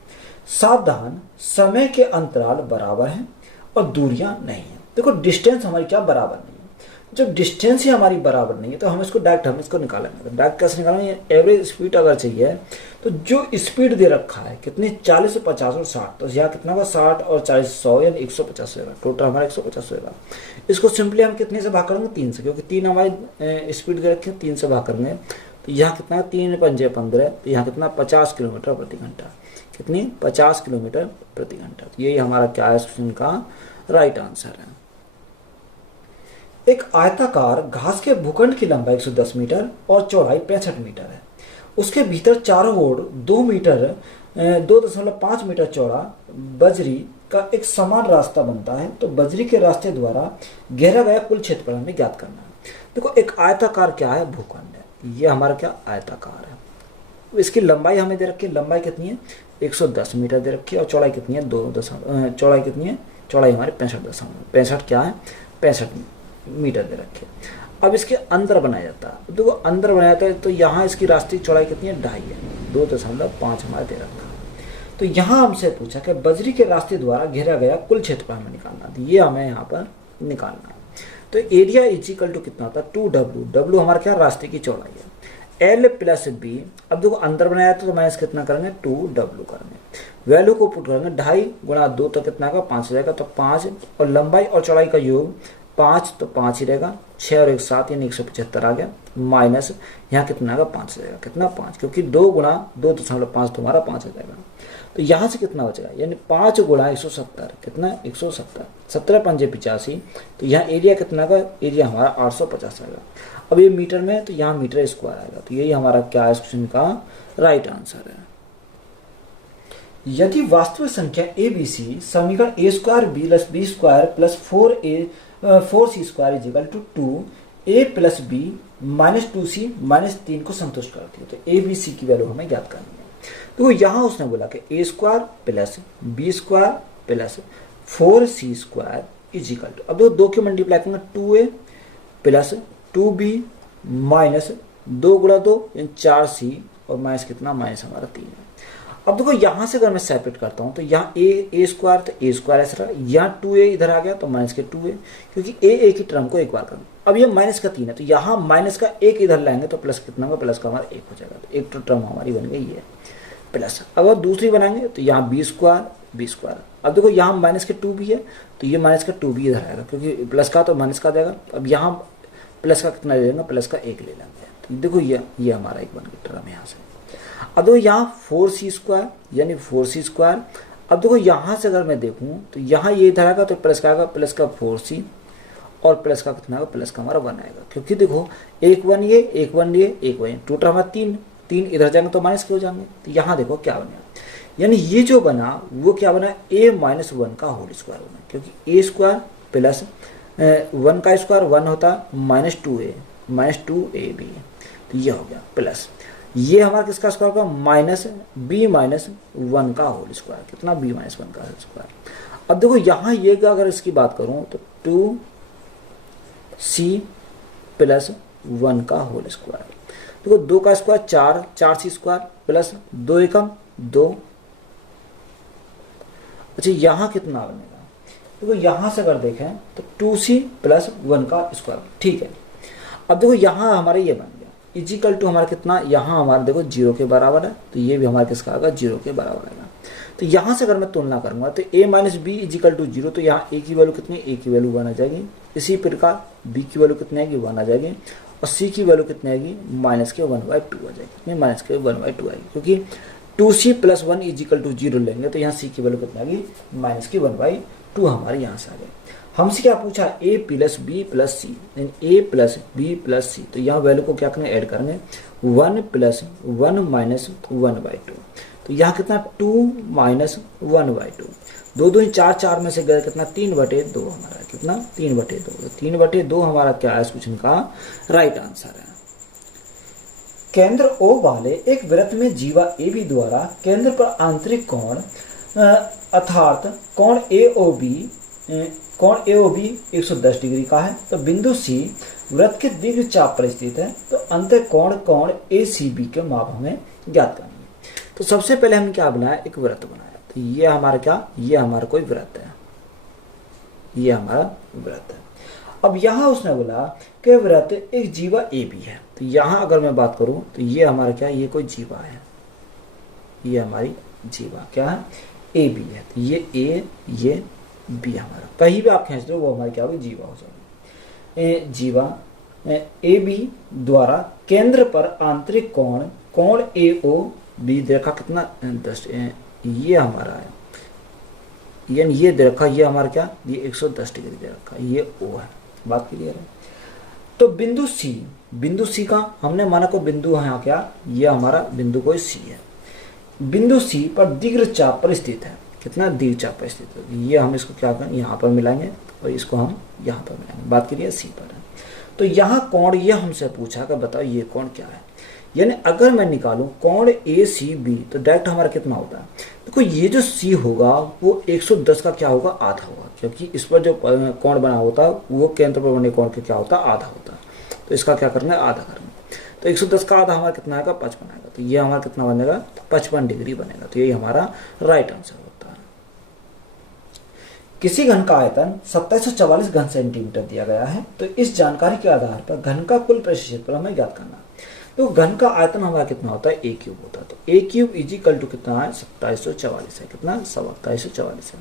सावधान, समय के अंतराल बराबर हैं और दूरियां नहीं है। देखो डिस्टेंस हमारी क्या बराबर नहीं है, जब डिस्टेंस ही हमारी बराबर नहीं है तो हम इसको निकालेंगे। तो डायरेक्ट कैसे निकालेंगे, एवरेज स्पीड अगर चाहिए तो जो स्पीड दे रखा है कितनी 40 50 और 60, तो यहाँ कितना होगा 60 और 40 100 यानी 150 होगा, टोटल हमारा 150 होगा। इसको सिंपली हम कितने से भाग करेंगे 3 से, क्योंकि 3 हमारी स्पीड दे रखी है, 3 से भाग करेंगे तो यहाँ कितना 3 पंजे 15, तो यहाँ कितना 50 किलोमीटर प्रति घंटा, कितनी 50 किलोमीटर प्रति घंटा। तो यही हमारा क्या है क्वेश्चन का राइट आंसर है। एक आयताकार घास के भूखंड की लंबाई 110 मीटर और चौड़ाई 65 मीटर है। उसके भीतर चारों ओर 2.5 मीटर चौड़ा बजरी का एक समान रास्ता बनता है। तो बजरी के रास्ते द्वारा घेरा गया कुल क्षेत्रफल हमें ज्ञात करना है। देखो एक आयताकार क्या है, भूखंड है, ये हमारा क्या आयताकार है। इसकी लंबाई हमें दे रखी है, लंबाई कितनी है 110 मीटर दे रखी है और चौड़ाई कितनी है चौड़ाई कितनी है, चौड़ाई हमारे 65 क्या है 65 मीटर दे रखी है। अब इसके अंदर बनाया जाता है, देखो अंदर बनाया जाता है तो यहाँ इसकी रास्ते की चौड़ाई कितनी है 2.5 है, 2.5 हमारे दे रखा है। तो यहाँ हमसे पूछा कि बजरी के रास्ते द्वारा घेरा गया कुल क्षेत्रफल हमें निकालना है, ये हमें यहाँ पर निकालना है। तो एरिया इक्वल टू कितना होता है 2W, W हमारा क्या रास्ते की चौड़ाई है, L प्लस B। अब देखो अंदर बनाया तो माइनस कितना करेंगे 2W करेंगे, वैल्यू को पुट करेंगे 2.5 गुणा 2 तो कितना आएगा 5 हो जाएगा। तो 5 और लंबाई और चौड़ाई का योग 5 तो 5 ही रहेगा, 6 और 1 7 यानी 175 आ गया, माइनस यहाँ कितना आएगा 5 रहेगा, कितना 5 क्योंकि 2 गुणा 2.5 तो हमारा 5 हो जाएगा। तो यहाँ से कितना बचेगा यानी 5 गुणा 170 कितना 170, 17 पंजे 85। तो यहाँ एरिया कितना का, एरिया हमारा 850 आएगा। अब ये मीटर में है तो यहाँ मीटर स्क्वायर आएगा। तो यही हमारा क्या है इस क्वेश्चन का राइट आंसर है। यदि वास्तविक संख्या ABC समीकरण A² plus B² plus 4C² is equal to 2A plus B minus 2C minus 3 को संतुष्ट करती है, तो ABC की वैल्यू हमें ज्ञात करनी है। तो यहाँ उसने बोला कि A² plus B² plus 4C² is equal to, अब दो क्यों मल्टीप्लाई करेंगे 2A प्लस 2B माइनस 2 गुणा 2 यानी 4C और माइनस कितना माइनस हमारा 3 है। अब देखो यहाँ से अगर मैं सेपरेट करता हूँ तो यहाँ A² तो A² ऐसा रहा, यहाँ 2A इधर आ गया तो माइनस के 2A, क्योंकि A एक ही टर्म को एक बार करना। अब ये माइनस का 3 है तो यहाँ माइनस का 1 इधर लाएंगे तो प्लस कितना होगा, प्लस का हमारा 1 हो जाएगा। तो एक तो टर्म हमारी बन गई है प्लस। अगर दूसरी बनाएंगे तो यहाँ B²। अब देखो यहाँ माइनस के 2 भी है तो ये माइनस का 2 भी इधर आएगा, क्योंकि प्लस का तो माइनस का देगा। अब यहाँ प्लस का कितना ले लेंगे, प्लस का 1 ले लेंगे। तो देखो ये हमारा एक बन गया टर्म यहाँ से। अब देखो यहाँ 4C² यानी 4C²। अब देखो यहाँ से अगर मैं देखूँ तो यहाँ ये इधर आएगा तो प्लस का आएगा, प्लस का 4C और प्लस का कितना आएगा, प्लस का हमारा 1 आएगा, क्योंकि देखो 1 1 ये 1 1 ये 1 1 टोटल हमारा 3 इधर जाएंगे तो माइनस के हो जाएंगे। तो यहाँ देखो क्या बनेगा, यानी ये जो बना वो क्या बना A माइनस 1 का होल स्क्वायर बना, क्योंकि A² प्लस 1 का स्क्वायर 1 होता माइनस 2A माइनस 2AB। तो ये हो गया प्लस ये हमारा किसका स्क्वायर होगा माइनस B माइनस 1 का होल स्क्वायर, कितना B माइनस 1 का होल स्क्वायर। अब देखो यहाँ ये का अगर इसकी बात करूँ तो 2C प्लस 1 का होल स्क्वायर। देखो 2 का स्क्वायर 4C² प्लस 2 एकम 2। अच्छा यहाँ कितना बनेगा, देखो यहाँ से अगर देखें तो 2C प्लस 1 का स्क्वायर, ठीक है। अब देखो यहाँ हमारा ये बन गया इजिकल टू हमारा कितना, यहाँ हमारा देखो 0 के बराबर है तो ये भी हमारा किसका आएगा 0 के बराबर आएगा। तो यहाँ से अगर मैं तुलना करूंगा तो A minus B is equal to 0, तो यहाँ A की वैल्यू कितनी, A की वैल्यू 1 आ जाएगी। इसी प्रकार B की वैल्यू कितनी आएगी 1 आ जाएगी और C की वैल्यू कितनी आएगी माइनस के 1/2 आ जाएगी, माइनस के 1/2 आएगी, क्योंकि 2C प्लस 1 इजिकल टू 0 लेंगे तो यहाँ C की वैल्यू कितनी आएगी माइनस की 1/2 हमारे यहाँ से आ गए। हमसे क्या पूछा A plus B plus C, A plus B plus C, तो यहाँ वैल्यू को क्या करेंगे ऐड करेंगे 1 प्लस 1 माइनस 1/2। तो यहाँ कितना 2 माइनस 1/2, 2 2 4 4 में से गए कितना 3/2 हमारा, कितना 3/2। 3/2 हमारा क्या है इस क्वेश्चन का राइट आंसर है। केंद्र O वाले एक वृत्त में जीवा AB द्वारा केंद्र पर आंतरिक कोण अर्थात कोण AOB 110 डिग्री का है। तो बिंदु C वृत्त के दीर्घ चाप पर स्थित है। तो अंत कोण ACB के माप हमें ज्ञात करनी है। तो सबसे पहले हमने क्या बनाया, एक वृत्त बनाया। तो ये हमारा क्या, ये हमारा कोई वृत्त है, ये हमारा वृत्त है। अब यहाँ उसने बोला कि वृत्त एक जीवा AB है। तो यहाँ अगर मैं बात करूं तो ये हमारा क्या, ये कोई जीवा है, ये हमारी जीवा क्या है AB है। तो ये A ये B हमारा, कहीं भी आप खींच दो वो हमारी क्या होगी जीवा हो जाएगी। जीवा AB द्वारा केंद्र पर आंतरिक कोण AOB देखा कितना 10, ये हमारा है, यानी ये दे रखा, ये हमारा क्या, ये 110 डिग्री दे रखा, ये O है। बात क्लियर है। तो बिंदु सी का हमने माना को बिंदु है यहाँ क्या, ये हमारा बिंदु कोई सी है। बिंदु सी पर दीर्घ चाप पर स्थित है। कितना दीर्घ चाप पर स्थित है, ये हम इसको क्या करें, यहाँ पर मिलाएंगे और इसको हम यहाँ पर मिलाएंगे। बात करिए सी पर है। तो यहाँ कोण ये हमसे पूछा कि बताओ ये कोण क्या है। यानी अगर मैं निकालूं कोण ए सी बी तो डायरेक्ट हमारा कितना होता है, देखो ये जो सी होगा वो 110 का क्या होगा, आधा होगा, क्योंकि इस पर जो कोण बना होता है वो केंद्र पर बने कोण के क्या होता है, आधा होता है। तो इसका क्या करना है, आधा करना है। तो 110 का आधा हमारा कितना आएगा, 55 आएगा। तो ये हमारा कितना बनेगा, 55 डिग्री बनेगा। तो यही हमारा राइट आंसर होता है। किसी घन का आयतन 2744 घन सेंटीमीटर दिया गया है, तो इस जानकारी के आधार पर घन का कुल पृष्ठ क्षेत्रफल हमें ज्ञात करना है। तो घन का आयतन हमारा कितना होता है, ए क्यूब होता है। तो ए क्यूब इजिकल टू कितना है, 2744 है। कितना, 2744 है।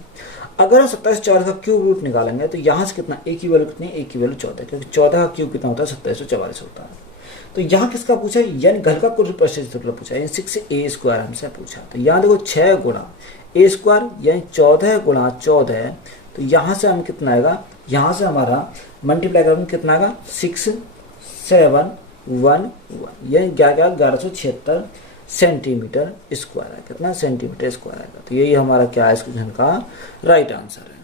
अगर हम 2744 का क्यूब रूट निकालेंगे तो यहाँ से कितना, ए की वैल्यू कितनी, ए की वैल्यू 14, क्योंकि 14 का क्यूब कितना होता है, 2744 होता है। तो यहाँ किसका पूछा है, यानी घन का कुल पृष्ठ क्षेत्रफल पूछा है, 6a² हमसे पूछा। तो यहाँ देखो 6 गुणा a² यानी 14 गुणा 14। तो यहाँ से हम कितना आएगा, यहाँ से हमारा मल्टीप्लाई करेंगे कितना आएगा, 6711 यानी 1176 सेंटीमीटर स्क्वायर है। कितना, सेंटीमीटर स्क्वायर आएगा। तो यही हमारा क्या है, इस क्वेश्चन का राइट आंसर है।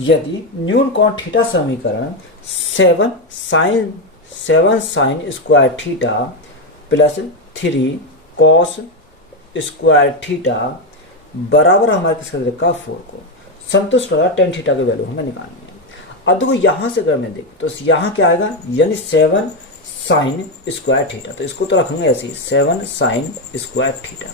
यदि न्यून कोण थीटा समीकरण 7 sign square theta plus 3 cos square theta बराबर हमारे किसका दे रखा, 4 को संतुष्ट करा, tan थीटा की वैल्यू हमें निकालनी है। अब देखो यहाँ से अगर मैं देखूँ तो यहाँ क्या आएगा, यानी 7 साइन स्क्वायर थीटा। तो इसको तो रखेंगे ऐसे ही, 7 साइन स्क्वायर थीटा।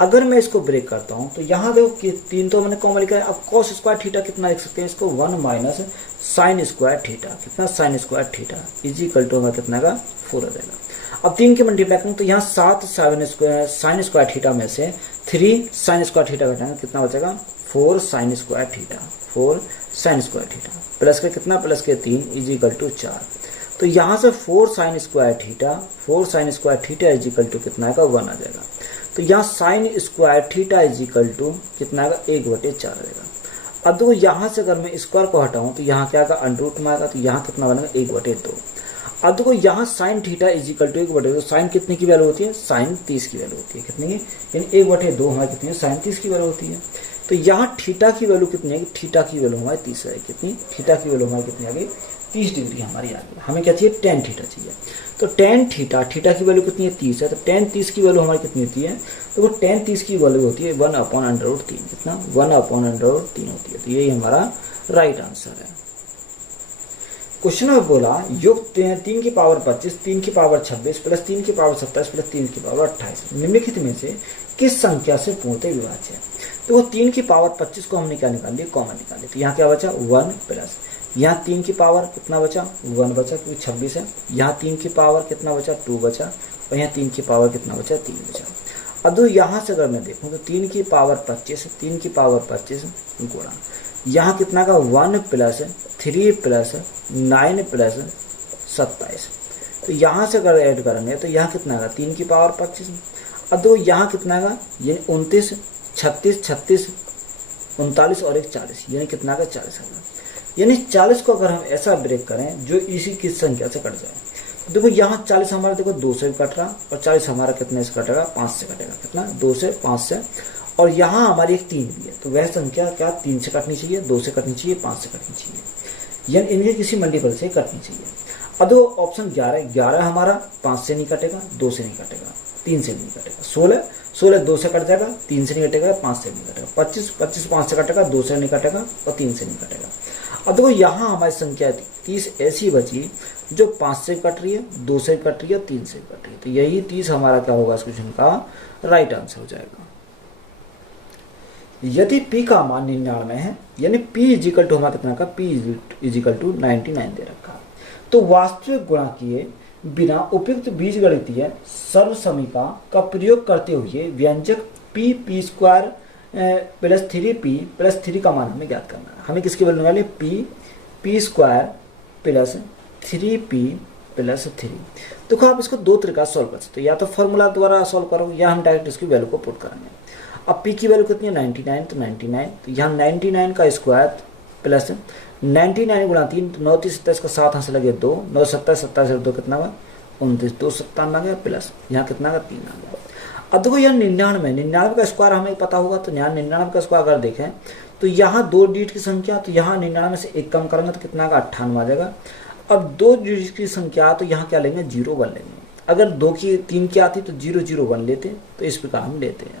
अगर मैं इसको ब्रेक करता हूँ तो यहाँ देखो कि 3 तो मैंने कॉमन लिखा है। अब कॉस स्क्वायर थीटा कितना लिख सकते हैं, इसको 1 माइनस साइन स्क्वायर थीटा। कितना, sine square theta is equal to हमारा कितना का, 4 आ जाएगा। अब 3 के मल्टीप्लाई करूँ तो यहाँ 7 साइन स्क्वायर थीटा में से 3 साइन स्क्वायर थीटा घटाएंगे, कितना बचेगा, 4 sine square theta. 4 sine square theta plus के कितना, प्लस के 3 इजिकल टू 4। तो यहाँ से 4 sine square theta is equal to कितना आएगा, 1 आ जाएगा। तो यहाँ sine square theta is equal to कितना आएगा, 1/4 आएगा। अब देखो यहाँ से अगर मैं स्क्वायर को हटाऊं तो यहाँ क्या आएगा, अंडर में आएगा। तो यहाँ कितना बनेगा, 1/2। अब देखो यहाँ sine theta is equal to 1/2, sine कितने की वैल्यू होती है, साइन 30 की वैल्यू होती है। कितनी की, यानी 1/2 हमारी कितनी है, साइन 30 की वैल्यू होती है। तो यहाँ थीटा की वैल्यू कितनी है, थीटा की वैल्यू हमारी 30 है। कितनी, थीटा की वैल्यू हमारी कितनी आ गई, 30 डिग्री हमारी आ गई। हमें क्या चाहिए, tan थीटा चाहिए। तो tan थीटा की वैल्यू कितनी है, 30 है। तो tan 30 की वैल्यू हमारी कितनी होती है, तो tan 30 की वैल्यू होती है 1/√3। कितना, 1/√3 होती है। तो यही हमारा राइट आंसर है। क्वेश्चन में बोला योग 3 की पावर 25, 3 की पावर 26 प्लस 3 की पावर 27 प्लस 3 की पावर 28 निम्नलिखित में से किस संख्या से पूर्णतः विभाज्य है। तो 3 की पावर 25 को हमने क्या निकाल लिया, कॉमन निकाल लिया। तो यहाँ क्या बचा, 1 प्लस यहाँ 3 की पावर कितना बचा, 1 बचा, क्योंकि 26 है। यहाँ 3 की पावर कितना बचा, 2 बचा। और यहाँ 3 की पावर कितना बचा, 3 बचा। अब यहाँ से अगर मैं देखूँ तो 3 की पावर 25 गुणा यहाँ कितना का, 1 प्लस 3 प्लस 9 प्लस 27। तो यहाँ से अगर ऐड करेंगे तो यहाँ कितना आएगा, 3 की पावर 25। अब देखो यहाँ कितना आएगा, यानी 29, 36, 36, 39 और 1 40, यानी कितना आएगा, 40 आएगा। यानी 40 को अगर हम ऐसा ब्रेक करें जो इसी की संख्या से कट जाए। तो देखो यहाँ 40 हमारा देखो 2 से कट रहा, और 40 हमारा कितने से कटेगा, 5 से कटेगा। कितना, 2 से 5 से। और यहाँ हमारी एक 3 भी है, तो वह संख्या क्या 3 से कटनी चाहिए, 2 से कटनी चाहिए, 5 से कटनी चाहिए, यानी इनके किसी मल्टीपल से कटनी चाहिए। अब दो ऑप्शन 11 हमारा 5 से नहीं कटेगा, 2 से नहीं कटेगा, 3 से नहीं कटेगा। 16 2 से कट जाएगा, 3 से नहीं कटेगा, 5 से नहीं कटेगा। 25 5 से कटेगा, 2 से नहीं कटेगा और 3 से नहीं कटेगा। अब देखो यहाँ हमारी संख्या 30 ऐसी बची जो 5 से कट रही है, 2 से कट रही है, 3 से कट रही है। तो यही 30 हमारा क्या होगा इस क्वेश्चन का राइट आंसर हो जाएगा। यदि P का मान 99 है, यानी P इजिकल टू हमारा कितना का, P इजिकल टू 99 दे रखा है, तो वास्तविक गुणा किए बिना उपयुक्त बीजगणितीय सर्वसमीका का प्रयोग करते हुए व्यंजक p square plus 3p plus 3 का मान हमें ज्ञात करना है। हमें किसकी वैल्यू निकाली, p square plus 3p plus 3। देखो आप इसको 2 तरीका सॉल्व कर सकते हो, या तो फॉर्मूला द्वारा सॉल्व करो या हम डायरेक्ट इसकी वैल्यू को पुट करेंगे। अब p की वैल्यू कितनी है, 99, तो 99, तो यहाँ 99 का स्क्वायर प्लस 99 गुणा 3 तो 9 30 27 का 7 यहाँ से लगे 2, 9 27 27 2 कितना हुआ 29, 2 57 आ गया प्लस यहाँ कितना का 3 आ गया। अब देखो यह 99 का स्क्वायर हमें पता होगा, तो यहाँ 99 का स्क्वायर अगर देखें तो यहाँ 2 डिजिट की संख्या, तो यहाँ 99 से 1 कम करेंगे तो कितना का 98 आ जाएगा। अब 2 डिजिट की संख्या तो यहाँ क्या लेंगे 0 1 लेंगे, अगर 2 की 3 की आती तो 0 0 1 लेते, तो इस प्रकार हम लेते हैं।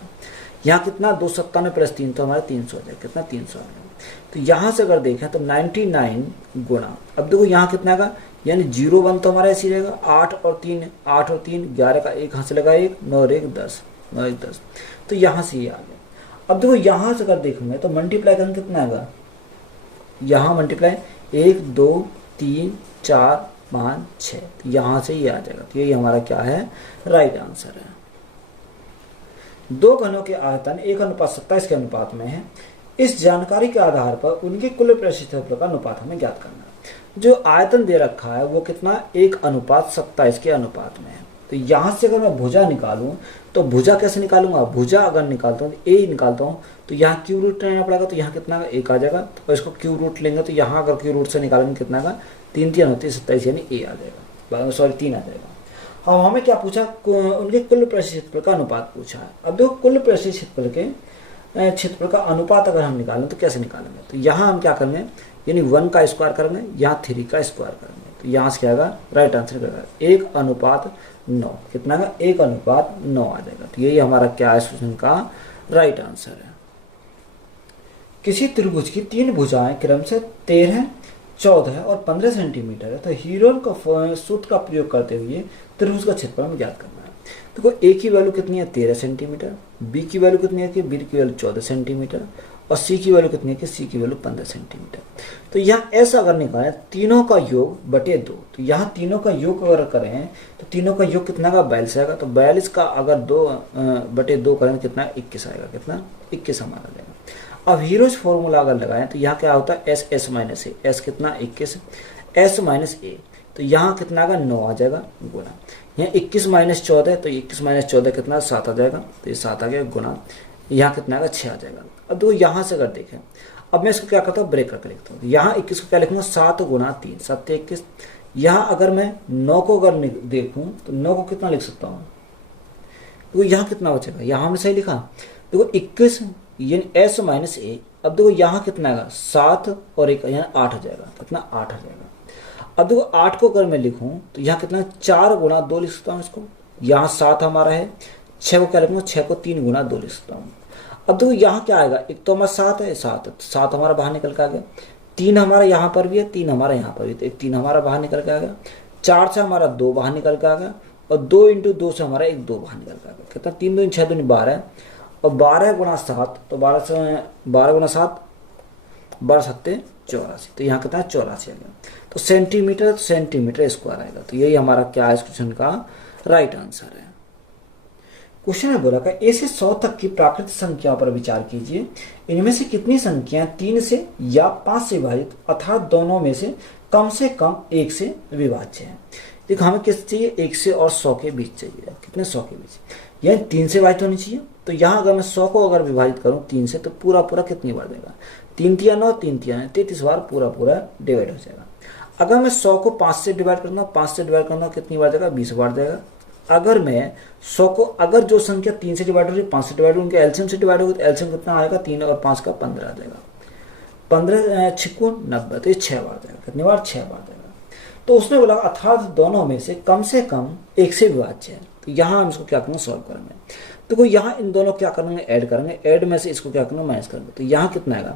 यहाँ कितना 297 प्लस 3 तो हमारा 300 आ जाएगा, कितना 300 आ जाएगा। तो यहाँ से अगर देखें तो 99 गुणा, अब देखो यहाँ कितना का यानी 0 1 तो हमारा ऐसी रहेगा, 8 और 3 11 का 1 हाथ से लगा 1 9 और 1 10 9 1 10, तो यहाँ से ये आ गया। अब देखो यहाँ से अगर देखेंगे तो मल्टीप्लाई करेंगे कितना आएगा, यहाँ मल्टीप्लाई 1 2 3 4 5 6, तो यहाँ से ये आ जाएगा। तो यही हमारा क्या है राइट आंसर है। दो घनों के आयतन 1:27 के अनुपात में है। इस जानकारी के आधार पर उनके कुल परिक्षेत्रफल का अनुपात हमें ज्ञात करना है। जो आयतन दे रखा है वो कितना 1:27 के अनुपात में है। तो यहाँ से अगर मैं भुजा निकालूं तो भुजा कैसे निकालूंगा, भुजा अगर निकालता हूँ तो ए निकालता हूँ तो यहाँ क्यू रूट लेना पड़ेगा, तो यहाँ कितना का 1 आ जाएगा, और इसको क्यू रूट लेंगे तो यहाँ अगर क्यू रूट से निकालेंगे कितना का 3 3 होती है 27 यानी ए आ जाएगा, सॉरी 3 आ जाएगा। अब हमें क्या पूछा, उनके कुल परिक्षेत्रफल का अनुपात पूछा है। अब देखो कुल परिक्षेत्रफल के क्षेत्रफल का अनुपात अगर हम निकालें तो कैसे निकालेंगे, तो यहाँ हम क्या करेंगे यानी 1 का स्क्वायर करेंगे, यहाँ 3 का स्क्वायर करेंगे, तो यहाँ से क्या आएगा राइट आंसर क्या आएगा 1:9, कितना का 1:9 आ जाएगा। तो यही हमारा क्या है क्वेश्चन का राइट आंसर है। किसी त्रिभुज की 3 भुजाएं क्रमशः 13 14 और 15 सेंटीमीटर है, तो हीरोन का सूत्र का प्रयोग करते हुए त्रिभुज का क्षेत्रफल हमें ज्ञात करना है। देखो ए की वैल्यू कितनी है 13 सेंटीमीटर, बी की वैल्यू कितनी है कि बी की वैल्यू 14 सेंटीमीटर, और सी की वैल्यू कितनी है कि सी की वैल्यू 15 सेंटीमीटर। तो यहाँ ऐसा अगर निकालें तीनों का योग बटे 2, तो यहाँ तीनों का योग अगर करें तो तीनों का योग कितना का 42 आएगा, तो 42 का अगर 2 बटे 2 करें कितना 21 आएगा, कितना 21 हमारा जाएगा। अब हीरोज फॉर्मूला अगर लगाएं तो यहाँ क्या होता है एस एस माइनस ए, एस कितना 21 एस माइनस ए, तो यहाँ कितना का 9 आ जाएगा गुना, यहाँ 21 माइनस 14 तो 21 माइनस 14 कितना 7 आ जाएगा, तो ये 7 आ गया गुना, यहाँ कितना का 6 आ जाएगा। अब दो यहाँ से अगर देखें, अब मैं इसको क्या करता हूँ ब्रेक करके लिखता हूँ, यहाँ 21 को क्या लिखूंगा 7 गुणा 3 7 21, यहाँ अगर मैं 9 को अगर देखूँ तो 9 को कितना लिख सकता हूँ, तो यहाँ कितना बचेगा, यहाँ हमने सही लिखा, देखो 21 यानी एस माइनस ए। अब देखो यहाँ कितना आएगा 7 और 1 यहाँ 8 आ जाएगा, कितना 8 आ जाएगा। अब देखो 8 को अगर मैं लिखूं तो यहाँ कितना 4 गुणा 2 लिख सकता हूँ इसको, यहाँ 7 हमारा है, 6 को क्या लिखूंगा 6 को 3 गुणा 2 लिख सकता हूँ। अब देखो यहाँ क्या आएगा, एक तो हमारा 7 है, 7 हमारा बाहर निकल के आ गया, 3 हमारा यहाँ पर भी है, 3 हमारा यहाँ पर भी, तो एक 3 हमारा बाहर निकल के आ गया, 4 से हमारा 2 बाहर निकल के आ गया, और 2 × 2 से हमारा 1 2 बाहर निकल के आ गया, कितना 3 2 6 2 12, और 12 गुणा 7 तो 12 गुणा 7 12 7 84, तो यहाँ कितना 84 आ गया। तो सेंटीमीटर स्क्वायर आएगा। तो यही हमारा क्या है इस क्वेश्चन का राइट आंसर है। क्वेश्चन है बोला ए से 100 तक की प्राकृतिक संख्या पर विचार कीजिए, इनमें से कितनी संख्याएं 3 से या 5 से विभाजित अर्थात दोनों में से कम 1 से विभाज्य है। देखो हमें किस चाहिए 1 से और 100 के बीच चाहिए, कितने 100 के बीच, यानी 3 से विभाजित होनी चाहिए। तो यहाँ अगर मैं 100 को अगर विभाजित करूँ 3 से तो पूरा कितनी बार देगा 3 3 9 3 3 33 बार पूरा डिवाइड हो जाएगा। अगर मैं 100 को 5 से डिवाइड करता हूँ 5 से डिवाइड करता हूँ कितनी बार जाएगा 20 बार जाएगा। अगर मैं 100 को अगर जो संख्या 3 से डिवाइड हो रही है 5 से डिवाइड हो उनके एलसीएम से डिवाइड होगी तो एलसीएम कितना आएगा 3 और 5 का 15 आ जाएगा, 15 6 90, तो ये 6 बार जाएगा, कितनी बार 6 बार जाएगा। तो उसने बोला अर्थात दोनों में से कम 1 से विभाज्य है। तो यहाँ हम इसको क्या करेंगे सॉल्व करेंगे, देखो यहाँ इन दोनों क्या करेंगे ऐड करेंगे, ऐड में से इसको क्या करेंगे माइनस करेंगे, तो यहाँ कितना आएगा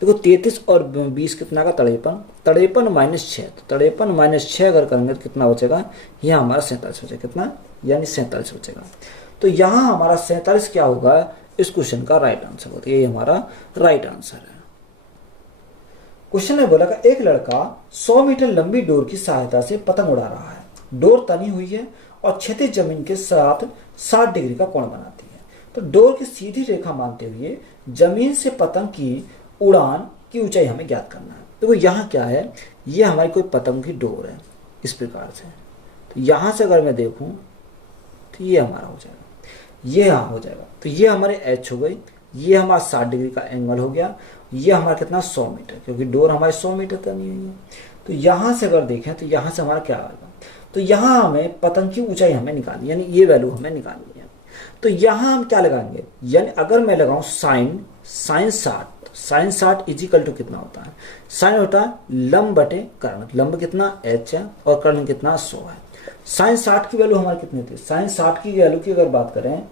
देखो 33 और 20 कितना का 53 माइनस 6, तो 53 माइनस 6 अगर करेंगे तो कितना बचेगा, यहाँ हमारा 47 बचेगा, कितना यानी 47 बचेगा। तो यहाँ हमारा 47 क्या होगा इस क्वेश्चन का राइट आंसर होता है, ये हमारा राइट आंसर है। क्वेश्चन में बोला एक लड़का 100 मीटर लंबी डोर की सहायता से पतंग उड़ा रहा है, डोर तनी हुई है और क्षैतिज जमीन के साथ 60 डिग्री का कोण बनाती है। तो डोर की सीधी रेखा मानते हुए जमीन से पतंग की उड़ान की ऊंचाई हमें ज्ञात करना है। देखो यहाँ क्या है, ये हमारी कोई पतंग की डोर है इस प्रकार से, तो यहाँ से अगर मैं देखूं तो ये हमारा हो जाएगा, ये यहाँ हो जाएगा, तो ये हमारे एच हो गई, ये हमारा 60 डिग्री का एंगल हो गया, ये हमारा कितना 100 मीटर, क्योंकि डोर हमारे 100 मीटर तक नहीं है। तो यहाँ से अगर देखें तो यहाँ से हमारा क्या आएगा, तो यहाँ हमें पतंग की ऊंचाई हमें निकालनी, यानी ये वैल्यू हमें निकालनी है। तो यहाँ हम क्या लगाएंगे, यानी अगर मैं लगाऊं साइन 60 इजिकल टू कितना होता है, साइन होता है लंब बटे कर्ण, लंब कितना h है और कर्ण कितना 100 है। साइन 60 की वैल्यू हमारी कितनी थी, साइन 60 की वैल्यू की अगर बात करें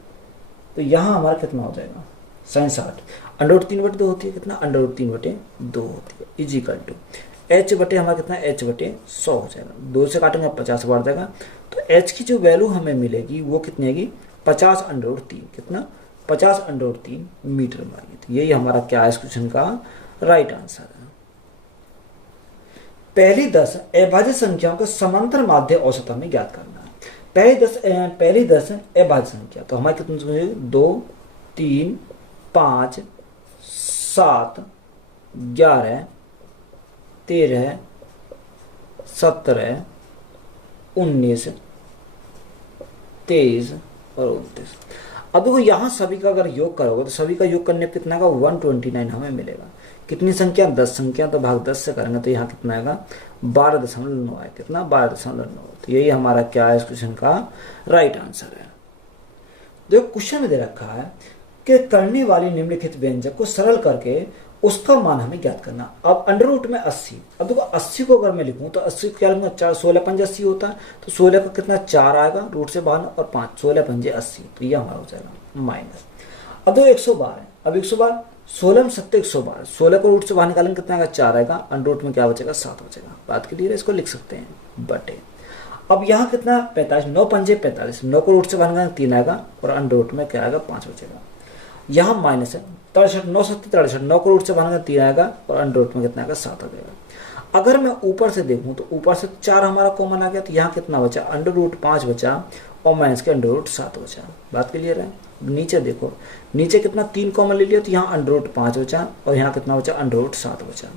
तो यहाँ हमारा कितना हो जाएगा, साइन 60 √3/2 होती है, कितना √3/2 होती है, इजिकल टू h बटे हमारा कितना h/100 हो जाएगा, 2 से काटेंगे 50 बढ़ जाएगा। तो h की जो वैल्यू हमें मिलेगी वो कितनी आएगी, 50√3, कितना 50√3 मीटर मारिए। तो यही हमारा क्या है इस क्वेश्चन का राइट आंसर है। पहली 10 अभाज्य संख्याओं का समांतर माध्य औसत हमें ज्ञात करना है। पहली 10 अभाज्य संख्या, तो हमारे कितने 2 3 5 7 11 13 17 19 23 और 29। अब देखो यहाँ सभी का अगर योग करोगे तो सभी का योग करने पर कितना का 129 हमें मिलेगा। कितनी संख्या, 10 संख्या, तो भाग 10 से करेंगे तो यहाँ कितना आएगा 12.9 है, कितना 12.9। तो यही हमारा क्या है इस क्वेश्चन का राइट आंसर है। देखो क्वेश्चन में दे रखा है कि करने वाली निम्नलिखित व्यंजक को सरल करके उसका मान हमें ज्ञात करना। अब अंडर रूट में 80, अब देखो 80 को अगर मैं लिखूं तो 80 को क्या लिखूंगा, 4 16 पंजे 80 होता है, तो 16 का कितना 4 आएगा रूट से बाहर और 5 16 पंजे 80, तो ये हमारा हो जाएगा माइनस। अब देखो 112 है, अब 112 16 में 7 112, 16 को रूट से बाहर निकालेंगे कितना आएगा 4 आएगा, अंडर रूट में क्या बचेगा 7 बचेगा। बात क्लियर है, इसको लिख सकते हैं बटे। अब यहाँ कितना 45, 9 पंजे 45, 9 को रूट से बाहर निकालेंगे 3 आएगा और अंडर रूट में क्या आएगा 5 बचेगा। यहाँ माइनस है 63, 9 7 63, 9 को रूट से बाहर 3 आएगा और अंडर रूट में कितना आएगा 7 आ जाएगा। अगर मैं ऊपर से देखूं तो ऊपर से 4 हमारा कॉमन आ गया, तो यहाँ कितना बचा अंडर रूट 5 बचा और माइनस के अंडर रूट 7 बचा। बात क्लियर है। नीचे देखो, नीचे कितना 3 कॉमन ले लिया तो यहाँ अंडर रूट 5 बचा और यहाँ कितना बचा अंडर रूट 7 बचा।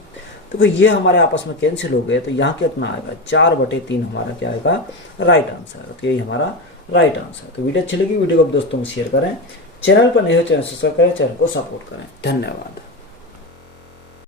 देखो ये हमारे आपस में कैंसिल हो गए, तो यहाँ कितना आएगा 4/3 हमारा क्या आएगा राइट आंसर। तो यही हमारा राइट आंसर। तो वीडियो अच्छी लगी, वीडियो को दोस्तों में शेयर करें, चैनल पर नहीं हो चैनल सब्सक्राइब करें, चैनल को सपोर्ट करें। धन्यवाद।